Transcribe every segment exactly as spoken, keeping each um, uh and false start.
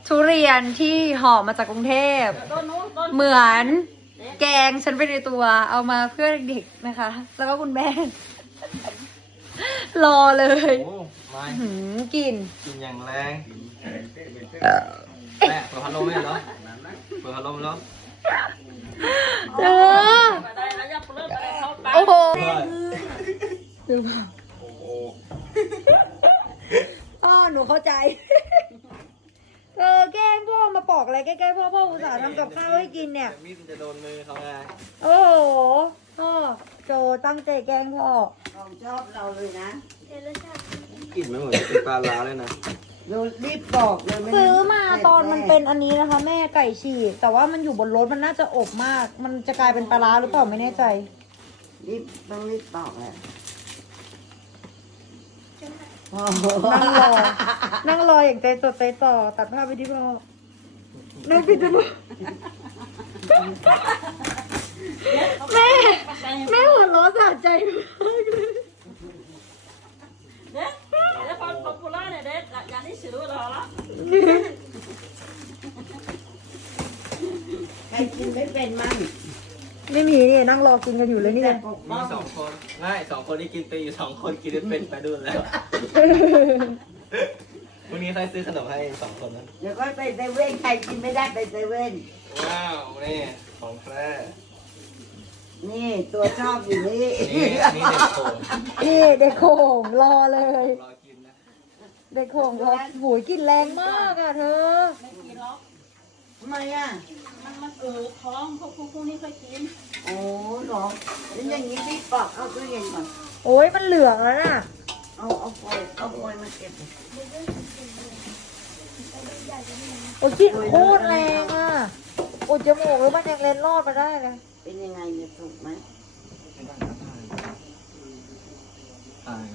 ทุเรียนที่ห่อมาจากกรุงเทพเหมือนแกงฉันไปในตัวเอามาเพื่อเด็กๆนะคะ แล้วก็คุณแม่ รอเลยโอ้ไม่หืมกลิ่นกินอย่างแรงแม่เปิดพัดลมไหมเหรอเปิดพัดลมแล้วเออโอ้โหโอ้โหพ่อหนูเข้าใจ เออแกล้งพ่อมาปอกอะไรใกล้ๆพ่อพ่ออุตส่าห์ทำกับข้าวให้กินเนี่ยมีดมันจะโดนมือเขาไงโอ้โหพ่อโจตั้งใจแกล้งพ่อของชอบเราเลยนะกลิ่นไม่เหมือนเป็นปลาลาเลยนะเรารีบบอกเลยไม่งั้นซื้อมาตอนมันเป็นอันนี้นะคะ แม่ไก่ฉีกแต่ว่ามันอยู่บนรถมันน่าจะอบมาก มันจะกลายเป็นปลาร้าหรือเปล่าไม่แน่ใจรีบต้องรีบบอกแหละนั่งรอ นั่งรออย่างใจจดใจจ่อตัดภาพไปที่พ่อนั่งปิดจมูกแม่ แม่หัวเราะสะใจมากเลยแล้วพอพอพูล่าเนี่ยเด็ดอย่างนี้สิรู้รอละใครกินไม่เป็นมั่งไม่มีเนี่ยนั่งรอกินกันอยู่เลยนี่ไงแต่ปกมีป้องสองคนง่ายสองคนที่กินตีอยู่สองคนกินได้เป็นไปด้วยแล้ววันนี้ใครซื้อขนมให้สองคนนั้นเดี๋ยวก็ไปเซเว่นใครกินไม่ได้ไปเซเว่นว้าวนี่ของแท้นี่ตัวชอบอยู่นี่นี่นี่เด็กโขงนี่เด็กโข่งรอเลยรอกินนะเด็กโข่งรอหูยกลินแรงมากอ่ะเธอไม่กินหรอกทำไมอ่ะมันมันเออท้องพวกพวกพวกนี้เคยกินโอ้หรอแล้วอย่างนี้รีบปอกเอาตู้เย็นก่อนโอ้ยมันเหลืองแล้วน่ะเอาเอาโฟยเอาโฟยมาเก็บโอ้ยกลินโคตรแรงอ่ะอุดจมูกแล้วมันยังเล็นรอดมาได้เลยเป็นยังไงเนี่ยถูกไหมตาย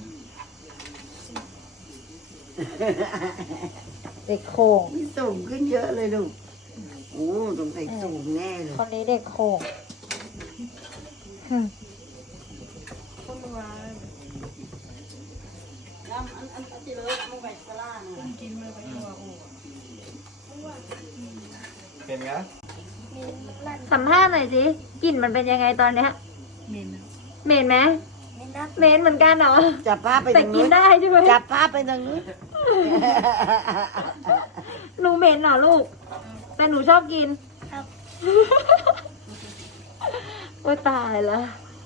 เด็กโข่งนี่สูงขึ้นเยอะเลยลูกโอ้สงสัยสูงแน่เลยคนนี้เด็กโข่งอืมน้ำอันอันที่เลยมึงไปตลาดนะกินมาไปตัวโอ้เป็นไงสัมภาษณ์หน่อยสิกลิ่นมันเป็นยังไงตอนเนี้ยเหม็นเหม็นไหมเหม็นเหมือนกันเหรอจับผ้าไปแต่ทางกินนู้นได้ใช่ไหมจับผ้าไปทางนู้นหนูเหม็นเหรอลูก แต่หนูชอบกินครับโอ้ยตายแล้ว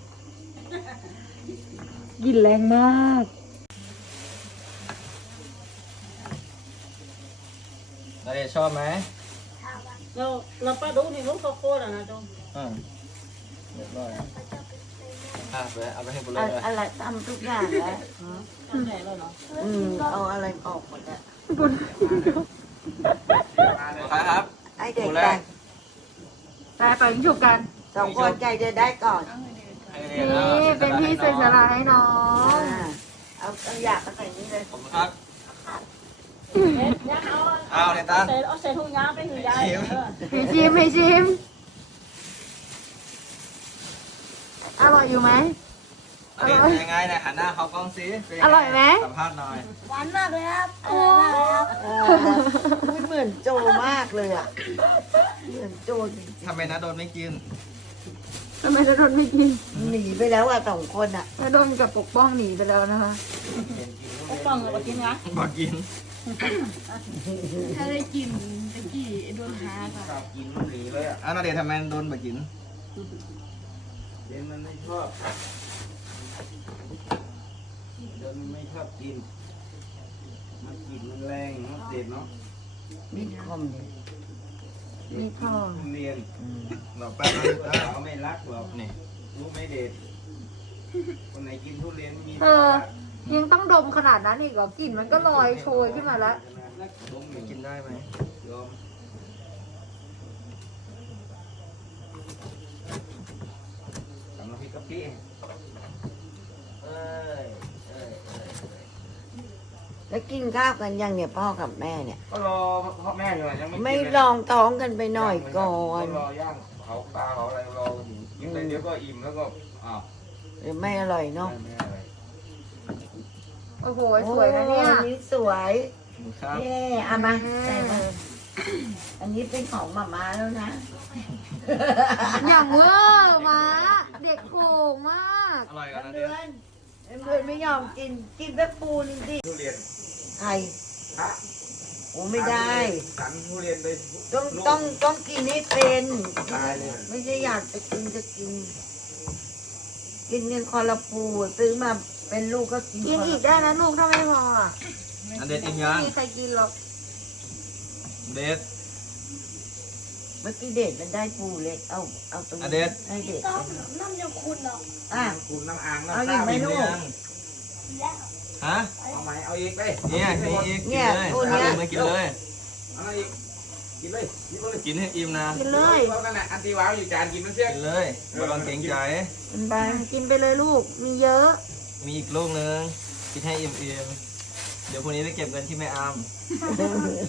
กลิ่นแรงมากนาเดชชอบไหมเราเราป้าดูนี่ลูกโคตรอ่ะนะจงอืมเรียบร้อยอ่ะไปเอาไปให้บุญเลอะยอะไรทำทุกอย่างแล้วทำไหนแล้วเนาะอืมเอาอะไรออกหมดอะใครครับไอเด็กคนแรไปกได้ไปยิงฉุบกันสองคนใจจะได้ก่อนนี่เป็นพี่เซนสลาให้น้ออ่าง เอาเอาอยากมาใส่นี่เลยผมครับเด็ดยักเอาเอาเนี่ยตาใส่เอาใส่ถุงยางไปถุงยางเออให้ชิมให้ชิม อร่อยอยู่ไหมอันนี้เป็นยังไงเนี่ยหันหน้าเขากล้องซิเป็นงงอร่อยไหมสัมภาษณ์หน่อยหวานมากเลยครับโอ้เออพูดเหมือนโจมากเลยอ่ะ เหมือนโจจริงทำไมนะโดนไม่กินทำไมจะโดนไม่กินๆหนีไปแล้วอ่ะสองคนอ่ะแล้วโดนกับปกป้องหนีไปแล้วนะคะปกป้องเอากินนะบอกกินถ้าได้กินตะกี้โดนหาค่ะชอบกินมันหนีเลยอ่ะอ้าวนาเดชทำไมโดนบอกกินเดนมันไม่ชอบเดนไม่ชอบกินมันกินมันแรงมันเด็ดเนาะมีดคมเลยมีพ่อเรียนเราแป๊บนึงเขาไม่รักหรอกนี่รู้ไหมเด็ดคนไหนกินทุเรียนมีเออ ยังต้องดมขนาดนั้นอีกเหรอกลิ่นมันก็ลอยโชยขึ้นมาแล้วล้มกินได้ไหมยอมทำน้ำพริกกะปิเอ้ยเอ้ยเอ้ยเอ้ยแล้วกินข้าวกันยังเนี่ยพ่อกับแม่เนี่ยก็รอพ่อแม่หน่อยยังไม่ไม่กินเลยลองท้องกันไปหน่อยก่อนรอย่างเขาปลาเขาอะไรรออยู่กินไปเดี๋ยวก็อิ่มแล้วก็อ้าวหรือไม่อร่อยเนาะไม่อะไรโอ้โห สวยนะเนี่ยโอ้นี่สวยหมูครับเย่เอามาใส่มาอันนี้เป็นของหม่าม้าแล้วนะอย่างเวอร์มาเด็กโกงมากอร่อยกันนะเดืเดืออนนเดือนไม่ยอมกินกินแบบปูนี่สิทุเรียนใครฮะโอ้ไม่ได้สันทุเรียนไปต้องต้องต้องกินให้เป็นตายเลยไม่ใช่อยากจะกินจะกิน กินเงินคอละปูซื้อมาเป็นลูกก็กินกินอีกได้นะลูกถ้าไม่พออ่ะอันเด็ดอิ่มยัไม่งมีใครกินหรอกเด็ดเมื่อกี้เด็ดมันได้ปูเล็กเอาเอาตรงอ่ะเด็ดให้เด็ดน้ำน้ำยังคุณเหรออ่ะคุณน้ำอ่างเอาน้ำอีข้าก วไหมอิ่มหรือลูกยังฮะเอาไหมเอาอีกเลยเนี่ยมีอีกกินเนี่ยเลยตัวเนี้ยเอามากินเลยเอามาอีกกินเลยกินเลยกินให้อิ่มนะกินเลยเอานั่นแหละอันตีว้าวอยู่จานกินมันเสี้ยกินเลยไม่ต้องเกรงใจมันไปกินไปเลยลูกมีเยอะมีอีกลูกนึงกินให้อิ่มๆเดี๋ยวพรุ่งนี้ไปเก็บเงินที่แม่อาม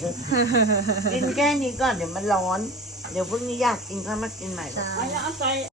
กินแค่นี้ก่อนเดี๋ยวมันร้อน เดี๋ยวพรุ่งนี้อยากกินค่อยมากินใหม่ใช่เอาอย่าเอาใส่